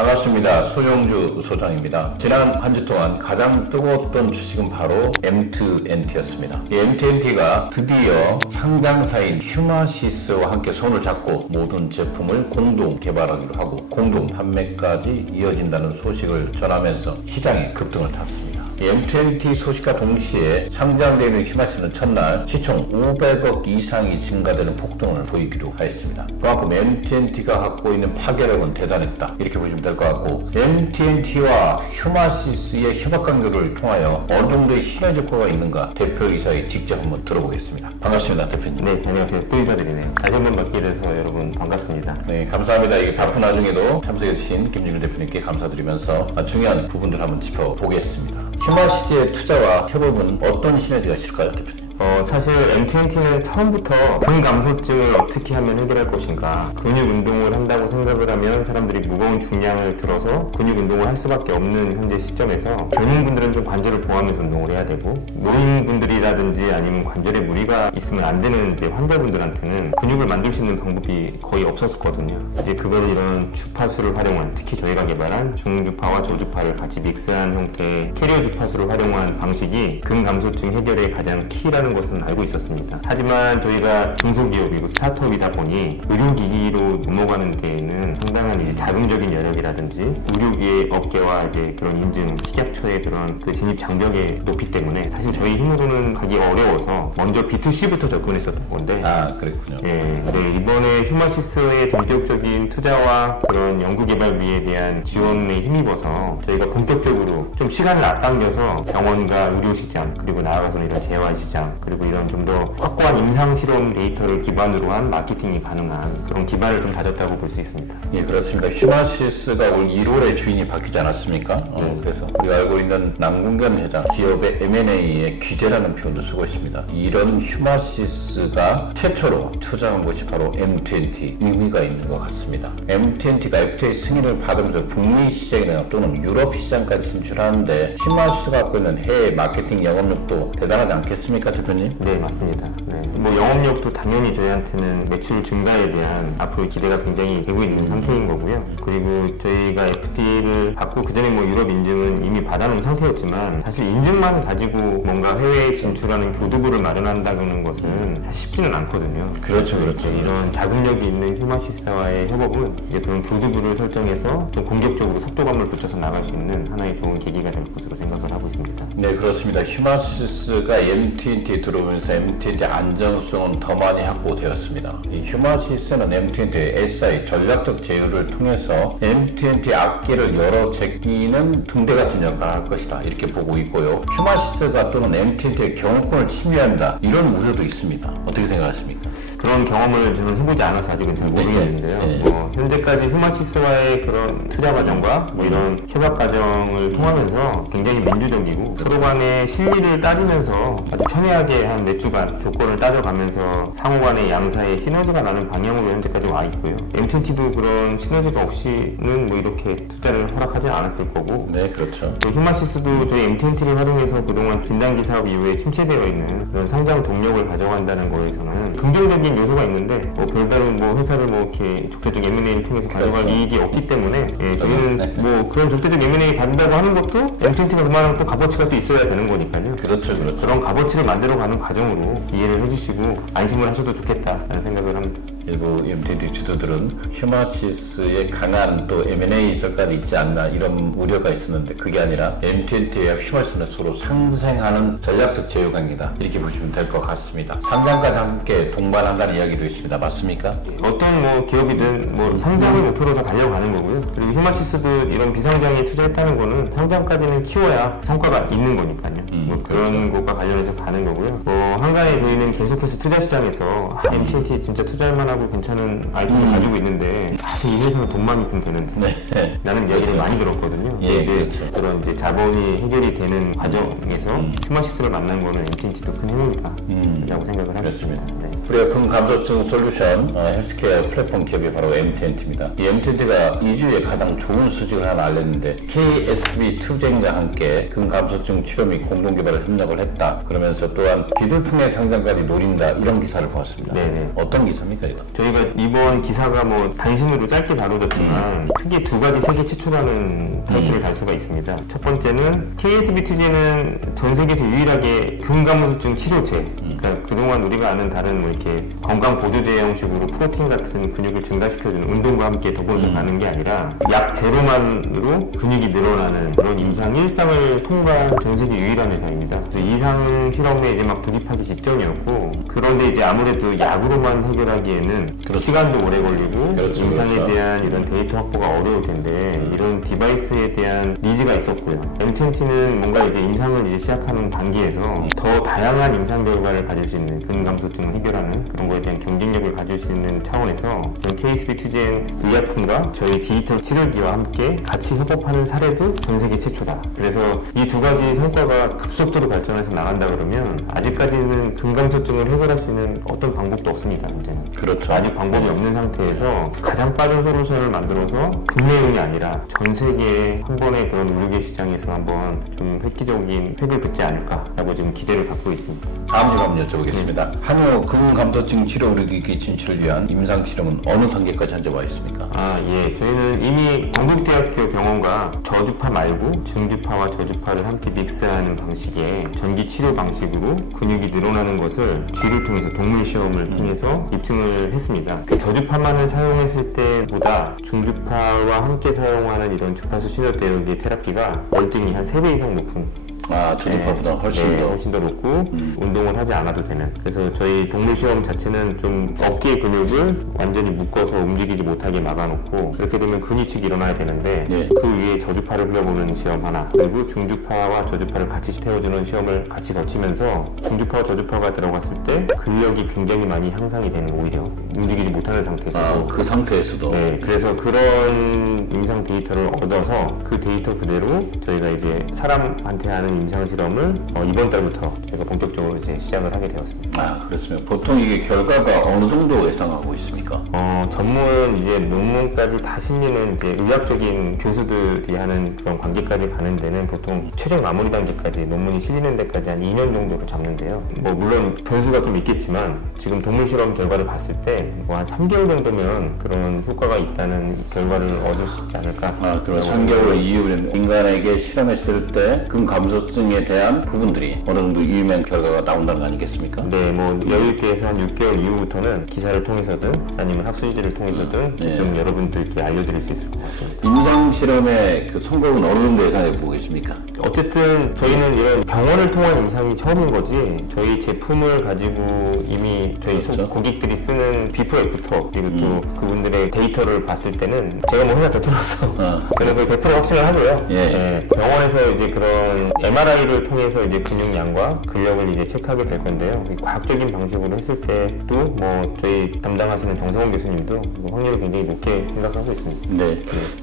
반갑습니다. 소영주 소장입니다. 지난 한 주 동안 가장 뜨거웠던 주식은 바로 M2NT였습니다. 이 M2NT가 드디어 상장사인 휴마시스와 함께 손을 잡고 모든 제품을 공동 개발하기로 하고 공동 판매까지 이어진다는 소식을 전하면서 시장에 급등을 탔습니다. M2NT 소식과 동시에 상장되어 있는 휴마시스는 첫날 시총 500억 이상이 증가되는 폭등을 보이기로 하였습니다. 그만큼 M2NT가 갖고 있는 파괴력은 대단했다, 이렇게 보시면 될 것 같고, M2NT와 휴마시스의 협업 관계를 통하여 어느 정도의 시너지 효과가 있는가 대표이사에 직접 한번 들어보겠습니다. 반갑습니다, 대표님. 네, 안녕하세요. 대표이사들이네요. 다시 한번 뵙게 돼서 여러분 반갑습니다. 네, 감사합니다. 이게 바쁜 와중에도 참석해주신 김준일 대표님께 감사드리면서 중요한 부분들 한번 짚어보겠습니다. 휴마시스의 투자와 협업은 어떤 시너지가 있을까요, 대표님? 사실 M2NT는 처음부터 근감소증을 어떻게 하면 해결할 것인가, 근육 운동을 한다고 생각을 하면 사람들이 무거운 중량을 들어서 근육 운동을 할 수밖에 없는 현재 시점에서 전문분들은 좀 관절을 보호하면서 운동을 해야 되고, 노인분들이라든지 아니면 관절에 무리가 있으면 안 되는 이제 환자분들한테는 근육을 만들 수 있는 방법이 거의 없었거든요. 이제 그걸 이런 주파수를 활용한, 특히 저희가 개발한 중주파와 저주파를 같이 믹스한 형태의 캐리어 주파수를 활용한 방식이 근감소증 해결의 가장 키라는 것은 알고 있었습니다. 하지만 저희가 중소기업이고 스타트업이다 보니 의료기기로 넘어가는 데에는 상당한 이제 자금적인 여력이라든지 의료기의 업계와 이제 그런 인증, 식약처의 그런 그 진입 장벽의 높이 때문에 사실 저희 힘으로는 가기 어려워서 먼저 B2C부터 접근했었던 건데. 아, 그랬군요. 네, 이번에 휴마시스의 본격적인 투자와 그런 연구개발비에 대한 지원에 힘입어서 저희가 본격적으로 좀 시간을 앞당겨서 병원과 의료시장, 그리고 나아가서는 이런 재활시장, 그리고 이런 좀 더 확고한 임상실험 데이터를 기반으로 한 마케팅이 가능한 그런 기반을 좀 다졌다고 볼 수 있습니다. 예, 그렇습니다. 휴마시스가 올 1월에 주인이 바뀌지 않았습니까? 그래서 우리가 알고 있는 남궁현 회장, 기업의 M&A의 규제라는 표현도 쓰고 있습니다. 이런 휴마시스가 최초로 투자한 곳이 바로 M2NT, 의미가 있는 것 같습니다. M2NT가 FDA 승인을 받으면서 북미 시장이나 또는 유럽 시장까지 진출하는데 휴마시스가 갖고 있는 해외 마케팅 영업력도 대단하지 않겠습니까, 대표님? 네, 맞습니다. 네. 뭐 영업력도 당연히 저희한테는 매출 증가에 대한 앞으로 기대가 굉장히 되고 있는 상태인 거고요. 그리고 저희가 FDA를 받고 그전에 뭐 유럽 인증은 이미 받아놓은 상태였지만, 사실 인증만 가지고 뭔가 해외에 진출하는 교두보를 마련한다는 것은 사실 쉽지는 않거든요. 그렇죠. 이런 자금력이 있는 휴마시스와의 협업은 이제 그런 교두보를 설정해서 좀 공격적으로 속도감을 붙여서 나갈 수 있는 하나의 좋은 계기가 될 것으로 생각을 하고 있습니다. 네, 그렇습니다. 휴마시스가 M2NT에 들어오면서 M2NT 안정성은 더 많이 확보되었습니다. 이 휴마시스는 M2NT의 SI 전략적 제휴를 통해서 M2NT 악기를 열어 제끼는 붕대 같은 역할을 할 것이다, 이렇게 보고 있고요. 휴마시스가 또는 M2NT의 경영권을 침해한다, 이런 우려도 있습니다. 어떻게 생각하십니까? 그런 경험을 저는 해보지 않아서 아직은 잘 모르겠는데요. 현재까지 휴마시스와의 그런 투자 과정과 뭐 이런 협업 과정을 통하면서 굉장히 민주적이고 서로 간의 실리를 따지면서 아주 첨예하게 한 몇 주간 조건을 따져가면서 상호 간의 양사의 시너지가 나는 방향으로 현재까지 와 있고요. M2NT도 그런 시너지가 없이는 뭐 이렇게 투자를 허락하지 않았을 거고. 네, 그렇죠. 휴마시스도 저희 M2NT를 활용해서 그동안 진단기 사업 이후에 침체되어 있는 그런 상장 동력을 가져간다는 거에서는 긍정적인 요소가 있는데, 뭐 별다른 뭐 회사를 뭐 이렇게 적대적 M&A를 통해서 가져갈 이익이 없기 때문에, 저희는 뭐 그런 적대적 M&A 간다고 하는 것도 M2NT가 그만한 또 값어치가 또 있어야 되는 거니까요. 그렇죠. 그런 값어치를 만들어가는 과정으로 이해를 해주시고 안심을 하셔도 좋겠다라는 생각을 합니다. 일부 M2NT 주주들은 휴마시스의 강한 또 M&A 설까지 있지 않나, 이런 우려가 있었는데 그게 아니라 M2NT와 휴마시스는 서로 상생하는 전략적 제휴관계다, 이렇게 보시면 될 것 같습니다. 상장까지 함께 동반한다는 이야기도 있습니다. 맞습니까? 어떤 뭐 기업이든 뭐 상장을 목표로 다 달려가는 거고요. 그리고 휴마시스도 이런 비상장에 투자했다는 거는 상장까지는 키워야 성과가 있는 거니까요. 뭐 그런 것과 관련해서 가는 거고요. 한간에 저희는 계속해서 투자 시장에서 M2NT 진짜 투자할 만하고 괜찮은 아이템을 가지고 있는데 이 회사는 돈만 있으면 되는데 라는 이야기를 많이 들었거든요. 예, 이제 그렇죠. 그런 이제 자본이 해결이 되는 과정에서 휴마시스를 만난 거는 M2NT도 큰 행운이다라고 생각을 하겠습니다. 네. 우리가 근감소증 솔루션 헬스케어 플랫폼 기업이 바로 MTNT입니다. 이 MTNT가 2주에 가장 좋은 수직을 하나 알렸는데 KSB 투쟁과 함께 근감소증 치료 및 공동개발을 협력을 했다. 그러면서 또한 기술통해 상장까지 노린다. 이런 기사를 보았습니다. 네네. 어떤 기사입니까 이거? 저희가 이번 기사가 뭐 단신으로 짧게 다루졌지만 크게 두 가지 세계 최초라는 타이틀을 달 수가 있습니다. 첫 번째는 KSB 투쟁은 전 세계에서 유일하게 근감소증 치료제, 그러니까 그동안 우리가 아는 다른 뭐 이렇게 건강 보조제 형식으로 프로틴 같은 근육을 증가시켜주는 운동과 함께 더불어서 가는 게 아니라 약 제로만으로 근육이 늘어나는 그런 임상 일상을 통과한 전 세계 유일한 회사입니다. 그래서 이상 실험에 이제 막 돌입하기 직전이었고, 그런데 이제 아무래도 약으로만 해결하기에는 시간도 오래 걸리고 임상에 대한 이런 데이터 확보가 어려울 텐데 이런 디바이스에 대한 니즈가 있었고요. MTNT는 뭔가 이제 임상을 이제 시작하는 단계에서 더 다양한 임상 결과를 가질 수 있는 근감소증을 해결하는 그런 거에 대한 경쟁력을 가질 수 있는 차원에서 KSB 투쟁 의약품과 저희 디지털 치료기와 함께 같이 협업하는 사례도 전 세계 최초다. 그래서 이 두 가지 성과가 급속도로 발전해서 나간다 그러면 아직까지는 근감소증을 해결할 수 있는 어떤 방법도 없습니다. 문제는. 그렇죠. 아직 방법이 없는 상태에서 가장 빠른 솔루션을 만들어서 국내용이 아니라 전 세계 한 번의 그런 의료계 시장에서 한번 좀 획기적인 획을 긋지 않을까라고 지금 기대를 갖고 있습니다. 다음 점 한번 여쭤보겠습니다. 한우 근감소증 치료 의료기기 진출을 위한 임상 실험은 어느 단계까지 현재 와 있습니까? 예. 저희는 이미 건국대학교 병원과 저주파 말고 중주파와 저주파를 함께 믹스하는 방식의 전기 치료 방식으로 근육이 늘어나는 것을 쥐를 통해서 동물 시험을 통해서 입증을 했습니다. 그 저주파만을 사용했을 때보다 중주파와 함께 사용하는 이런 주파수 신호 대역의 테라피가 월등히 한 3배 이상 높은 저주파보다 훨씬 더 높고 운동을 하지 않아도 되는. 그래서 저희 동물 시험 자체는 좀 어깨 근육을 완전히 묶어서 움직이지 못하게 막아놓고 그렇게 되면 근위축이 일어나야 되는데 그 위에 저주파를 흘려보는 시험 하나, 그리고 중주파와 저주파를 같이 태워주는 시험을 같이 거치면서 중주파와 저주파가 들어갔을 때 근력이 굉장히 많이 향상이 되는, 오히려 움직이지 못하는 상태에서 그 상태에서도 그래서 그런 임상 데이터를 얻어서 그 데이터 그대로 저희가 이제 사람한테 하는 임상 실험을 이번 달부터 저희가 본격적으로 이제 시작을 하게 되었습니다. 그렇습니다. 보통 이게 결과가 어느 정도 예상하고 있습니까? 전문 이제 논문까지 다 실리는 이제 의학적인 교수들이 하는 그런 관계까지 가는 데는 보통 최종 마무리 단계까지 논문이 실리는 데까지 한 2년 정도를 잡는데요. 뭐 물론 변수가 좀 있겠지만 지금 동물 실험 결과를 봤을 때 뭐 한 3개월 정도면 그런 효과가 있다는 결과를 얻을 수 있지 않을까. 그럼 3개월 이후에 인간에게 실험했을 때 근감소증에 대한 부분들이 어느 정도 유의미한 결과가 나온다는 거 아니겠습니까? 네, 뭐 여유있게 해서 한 6개월 이후부터는 기사를 통해서든 아니면 학술지를 통해서든 좀 여러분들께 알려드릴 수 있을 것 같습니다. 임상 실험의 그 성공은 어느 정도 예상해 보고 계십니까? 어쨌든 저희는 이런 병원을 통한 임상이 처음인 거지, 저희 제품을 가지고 이미 저희 고객들이 쓰는 비포 애프터 그리고 또 그분들의 데이터를 봤을 때는 제가 뭐 회사 대표로서 그런 걸 100% 확신을 하고요. 병원에서 이제 그런 MRI를 통해서 이제 근육량과 근력을 이제 체크하게 될 건데요. 과학적인 방식으로 했을 때도 뭐 저희 담당하시는 정성훈 교수님도 확률을 굉장히 높게 생각하고 있습니다.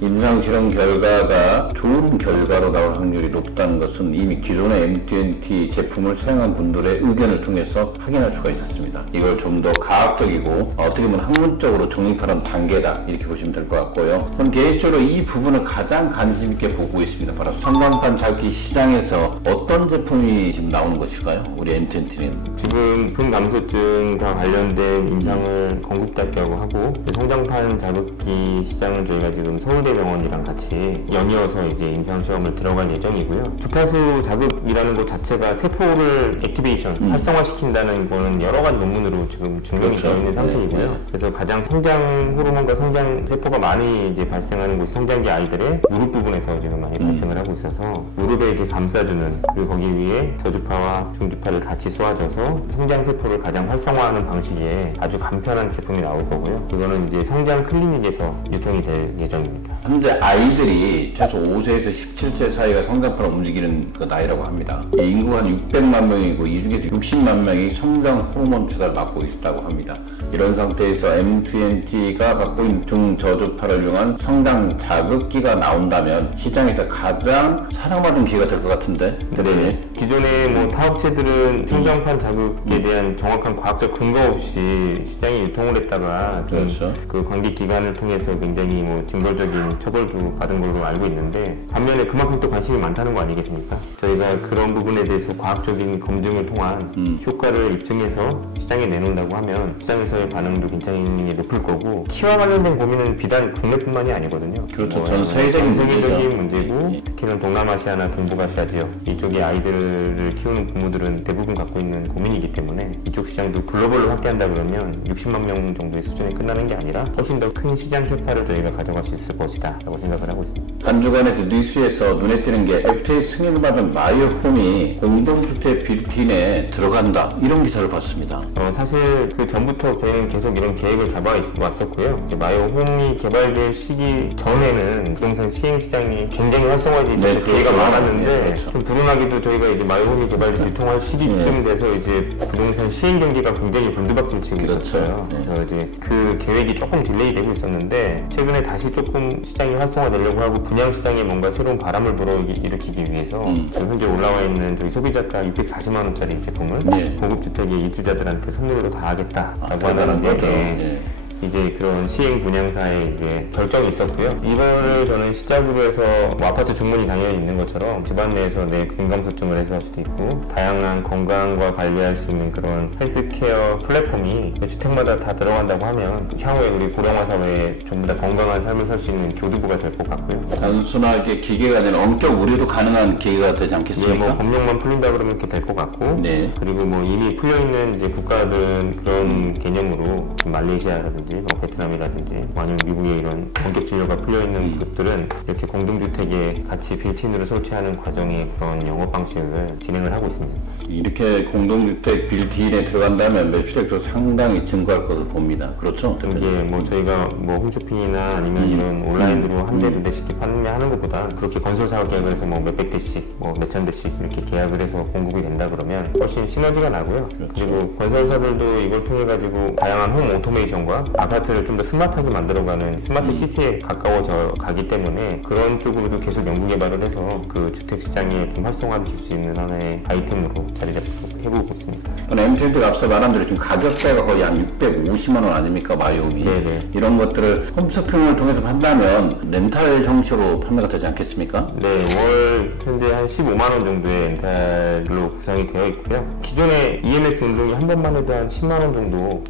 임상 실험 결과가 좋은 결과로 나올 확률이 높다는 것은 이미 기존의 MTNT 제품을 사용한 분들의 의견을 통해서 확인할 수가 있었습니다. 이걸 좀 더 과학적이고 어떻게 보면 학문적으로 정립하는 단계다, 이렇게 보시면 될 것 같고요. 저는 개인적으로 이 부분을 가장 관심 있게 보고 있습니다. 바로 성장판 자극기 시장에서 어떤 제품이 지금 나오는 것일까요? 우리 MTNT는 지금 근감소증과 관련된 임상을 건국대학교하고 하고, 성장판 자극기 시장은 저희가 지금 서울대병원이랑 같이 연이어서 이제 임상 시험을 들어갈 예정이고요. 주파수 자극이라는 것 자체가 세포를 액티베이션, 활성화시킨다는 거는 여러 가지 논문으로 지금 증명이 되어 있는 상태이고요. 그래서 가장 성장 호르몬과 성장 세포가 많이 이제 발생하는 곳이 성장기 아이들의 무릎 부분에서 지금 많이 발생을 하고 있어서 무릎에 이렇게 감싸주는, 그리고 거기 위에 저주파와 중주파를 같이 쏘아줘서 성장 세포를 가장 활성화하는 방식의 아주 간편한 제품이 나올 거고요. 이거는 이제 성장 클리닉에서 유통이 될 예정입니다. 현재 아이들이 최소 5세에서 17세 사이가 성장판을 움직이는 그 나이라고 합니다. 인구가 한 600만 명이고 이 중에서 60만 명이 성장 호르몬 주사를 맞고 있다고 합니다. 이런 상태에서 MTNT가 갖고 있는 중저주파를 이용한 성장 자극기가 나온다면 시장에서 가장 사랑받은 기회가 될 것 같은데 같은데. 네. 기존의 뭐 타업체들은 성장판 자극에 대한 정확한 과학적 근거 없이 시장에 유통을 했다가 좀 그렇죠. 그 관계 기관을 통해서 굉장히 뭐 징벌적인 처벌도 받은 걸로 알고 있는데, 반면에 그만큼 또 관심이 많다는 거 아니겠습니까? 저희가 그런 부분에 대해서 과학적인 검증을 통한 효과를 입증해서 시장에 내놓는다고 하면 시장에서의 반응도 굉장히 높을 거고, 키와 관련된 고민은 비단 국내뿐만이 아니거든요. 그렇죠. 전 세계적인 문제고, 특히나 동남아시아나 동북아시아 지역 이쪽의 아이들을 키우는 부모들은 대부분 갖고 있는 고민이기 때문에 이쪽 시장도 글로벌로 확대한다 그러면 60만 명 정도의 수준에 끝나는 게 아니라 훨씬 더 큰 시장 캐파를 저희가 가져갈 수 있을 것이다 라고 생각을 하고 있습니다. 한 주간의 그 뉴스에서 눈에 띄는 게 FTA 승인을 받은 마이어홈이 공동주택 빌트인에 들어간다, 이런 기사를 봤습니다. 사실 그 전부터 저희는 계속 이런 계획을 잡아왔었고요. 마이어홈이 개발될 시기 전에는 부동산 시행 시장이 굉장히 활성화되어 있어서 기회가 많았는데, 그렇죠. 좀 불운하게도 저희가 이제 마이홈이 개발돼서 유통할 시기쯤 돼서 이제 부동산 시행 경기가 굉장히 곤두박질 치고 있었어요. 그래서 이제 그 계획이 조금 딜레이되고 있었는데, 최근에 다시 조금 시장이 활성화되려고 하고 분양 시장에 뭔가 새로운 바람을 불어일으키기 위해서 지금 현재 올라와 있는 저희 소비자가 640만 원짜리 제품을 고급 주택의 입주자들한테 선물로 다 하겠다라고 하는 이제 이제 그런 시행 분양사의 이제 결정이 있었고요. 이거를 저는 시작으로 해서 뭐 아파트 주문이 당연히 있는 것처럼 집안 내에서 내 건강수증을 해소할 수도 있고, 다양한 건강과 관리할 수 있는 그런 헬스케어 플랫폼이 주택마다 다 들어간다고 하면 향후에 우리 고령화 사회에 전부 다 건강한 삶을 살 수 있는 교두보가 될 것 같고요. 단순하게 기계가 아니라 엄격 우려도 가능한 기계가 되지 않겠습니까? 뭐 법령만 풀린다 그러면 이렇게 될 것 같고, 그리고 뭐 이미 풀려있는 이제 국가들은 그런 개념으로 말레이시아라든지 뭐 베트남이라든지 아니면 미국의 이런 본격 진료가 풀려있는 곳들은 이렇게 공동주택에 같이 빌트인으로 설치하는 과정의 그런 영업 방식을 진행을 하고 있습니다. 이렇게 공동주택 빌트인에 들어간다면 매출액도 상당히 증가할 것으로 봅니다. 그렇죠? 이게 뭐 저희가 뭐 홈쇼핑이나 아니면 이런 온라인으로 한 대, 두 대씩 판매 하는 것보다 그렇게 건설사와 계약을 해서 뭐 몇백 대씩, 뭐 몇천 대씩 이렇게 계약을 해서 공급이 된다 그러면 훨씬 시너지가 나고요. 그렇죠. 그리고 건설사들도 이걸 통해 가지고 다양한 홈 오토메이션과 아파트를 좀 더 스마트하게 만들어가는 스마트 시티에 가까워져 가기 때문에 그런 쪽으로도 계속 연구 개발을 해서 그 주택 시장에 좀 활성화될 수 있는 하나의 아이템으로 자리 잡도록 해보고 있습니다. MTNT가 앞서 말한 대로 지금 가격대가 거의 한 650만 원 아닙니까, 마이홈이? 이런 것들을 홈쇼핑을 통해서 판다면 렌탈 형식으로 판매가 되지 않겠습니까? 네, 월 현재 한 15만 원 정도의 렌탈로 구성이 되어 있고요. 기존에 EMS 운동이 한 번만 해도 한 10만 원 정도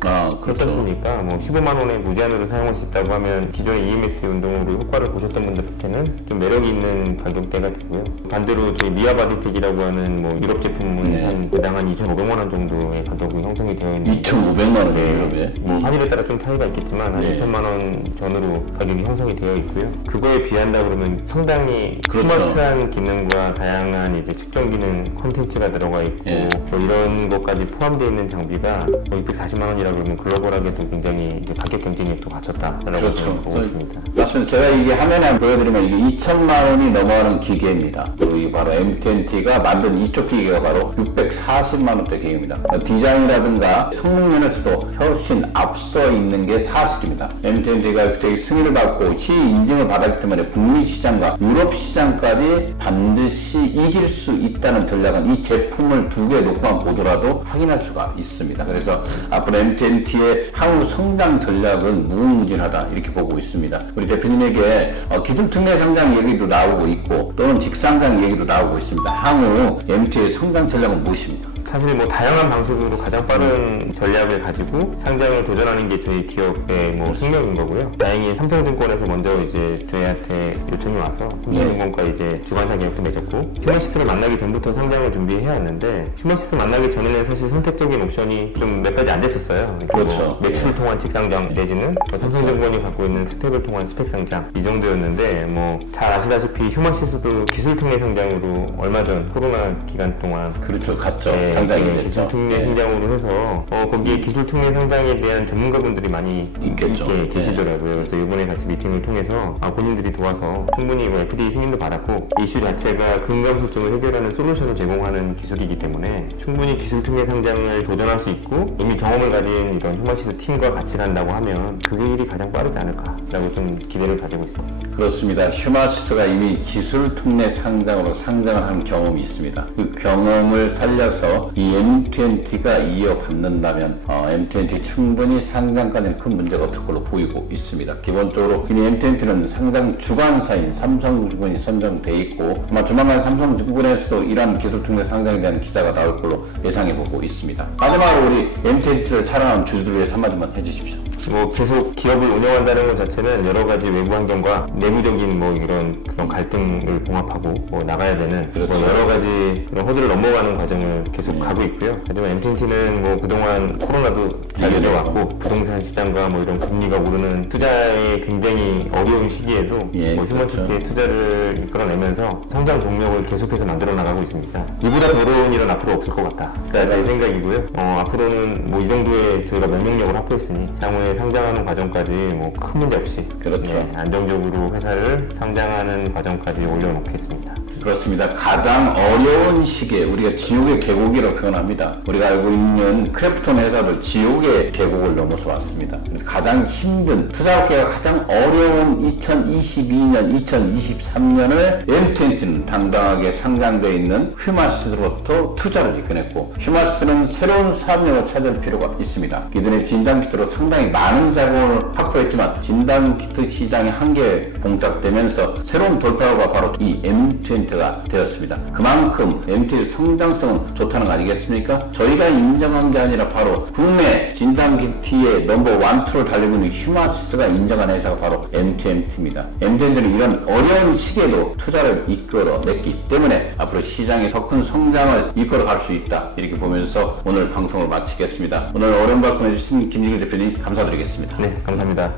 했었으니까 뭐 15만 원에 무제한으로 사용할 수 있다고 하면 기존의 EMS 운동으로 효과를 보셨던 분들한테는 좀 매력이 있는 가격대가 되고요. 반대로 저희 미아바디텍이라고 하는 뭐 유럽 제품은 한 대당 한 2,500만 원 정도의 가격이 형성이 되어 있는데 2,500만 원이에요. 뭐 환율에 따라 좀 차이가 있겠지만 한 2천만 원 전으로 가격이 형성이 되어 있고요. 그거에 비한다 그러면 상당히 스마트한 기능과 다양한 이제 측정 기능 콘텐츠가 들어가 있고 뭐 이런 것까지 포함되어 있는 장비가 뭐 640만 원이라 그러면 글로벌하게도 굉장히 이제 가격 경쟁력도 갖췄다라고 보고 있습니다. 맞습니다. 제가 이게 화면에 보여드리면 이게 2천만 원이 넘어가는 기계입니다. 그리고 이게 바로 MTNT가 만든 이쪽 기계가 바로 640만 원대 기계입니다. 디자인이라든가 성능 면에서도 훨씬 앞서 있는 게 사실입니다. MTNT가 FTA 승인을 받고 시의 인증을 받았기 때문에 북미 시장과 유럽 시장까지 반드시 이길 수 있다는 전략은 이 제품을 두 개 놓고만 보더라도 확인할 수가 있습니다. 그래서 앞으로 MTNT의 향후 성장 전략은 무궁무진하다, 이렇게 보고 있습니다. 우리 대표님에게 기술특례 상장 얘기도 나오고 있고 또는 직상장 얘기도 나오고 있습니다. 향후 MT의 성장 전략은 무엇입니까? 사실 뭐 다양한 방식으로 가장 빠른 전략을 가지고 상장을 도전하는 게 저희 기업의 뭐 숙명인 거고요. 다행히 삼성증권에서 먼저 이제 저희한테 요청이 와서 삼성증권과 이제 주관사 계약도 맺었고, 휴머시스를 만나기 전부터 상장을 준비해야 했는데 휴머시스 만나기 전에는 사실 선택적인 옵션이 좀 몇 가지 안 됐었어요. 그렇죠. 뭐 매출을 통한 직상장 내지는 삼성증권이 갖고 있는 스펙을 통한 스펙 상장 이 정도였는데, 뭐 잘 아시다시피 휴머시스도 기술특례 상장으로 얼마 전 코로나 기간 동안 갔죠. 상장이 네, 됐죠. 기술 특례 상장으로 해서 거기에 기술 특례 상장에 대한 전문가분들이 많이 있겠죠. 계시더라고요. 그래서 이번에 같이 미팅을 통해서 본인들이 도와서 충분히 뭐 FDA 승인도 받았고 이슈 자체가 근감소증을 해결하는 솔루션을 제공하는 기술이기 때문에 충분히 기술 특례 상장을 도전할 수 있고 이미 경험을 가진 이런 휴마시스 팀과 같이 간다고 하면 그게 일이 가장 빠르지 않을까라고 좀 기대를 가지고 있습니다. 그렇습니다. 휴마시스가 이미 기술 특례 상장으로 상장을 한 경험이 있습니다. 그 경험을 살려서 이 M20가 이어받는다면 M20 충분히 상장까지는 큰 문제가 없을 걸로 보이고 있습니다. 기본적으로 이미 M20는 상장 주관사인 삼성증권이 선정돼 있고 아마 조만간 삼성증권에서도 이러한 기술 특례 상장에 대한 기사가 나올 걸로 예상해 보고 있습니다. 마지막으로 우리 M20를 사랑하는 주주들 위해서 한마디만 해주십시오. 뭐 계속 기업을 운영한다는 것 자체는 여러 가지 외부 환경과 내부적인 뭐 이런 그런 갈등을 봉합하고 뭐 나가야 되는 그렇죠. 뭐 여러 가지 그런 허들을 넘어가는 과정을 계속 가고 있고요. 하지만 M20는 뭐 그동안 코로나도 잘 이겨왔고 부동산 시장과 뭐 이런 금리가 오르는 투자에 굉장히 어려운 시기에도 뭐 휴먼시스의 투자를 이끌어내면서 성장 동력을 계속해서 만들어 나가고 있습니다. 이보다 더 어려운 일은 앞으로 없을 것 같다. 제 생각이고요. 앞으로는 뭐 이 정도의 저희가 면역력을 확보했으니 향후에 상장하는 과정까지 뭐 큰 문제 없이 그렇죠. 안정적으로 회사를 상장하는 과정까지 올려놓겠습니다. 그렇습니다. 가장 어려운 시기에 우리가 지옥의 계곡이라고 표현합니다. 우리가 알고 있는 크래프톤 회사들 지옥의 계곡을 넘어서 왔습니다. 가장 힘든 투자업계가 가장 어려운 2022년, 2023년을 M20는 당당하게 상장되어 있는 휴마시스로부터 투자를 이끌어냈고 휴마시스는 새로운 사업력을 찾을 필요가 있습니다. 기존의 진단키트로 상당히 많은 자금을 확보했지만 진단키트 시장의 한계에 봉착되면서 새로운 돌파구가 바로 이 M20가 되었습니다. 그만큼 M20의 성장성은 좋다는 거 아니겠습니까? 저희가 인정한 게 아니라 바로 국내 진단키트의 넘버 1, 2를 달리고 있는 휴마시스가 인정한 회사가 바로 M20입니다. M20는 이런 어려운 시기에도 투자를 이끌어냈기 때문에 앞으로 시장에 더 큰 성장을 이끌어갈 수 있다. 이렇게 보면서 오늘 방송을 마치겠습니다. 오늘 어려운 발표해 주신 김진길 대표님 감사드리겠습니다. 네, 감사합니다.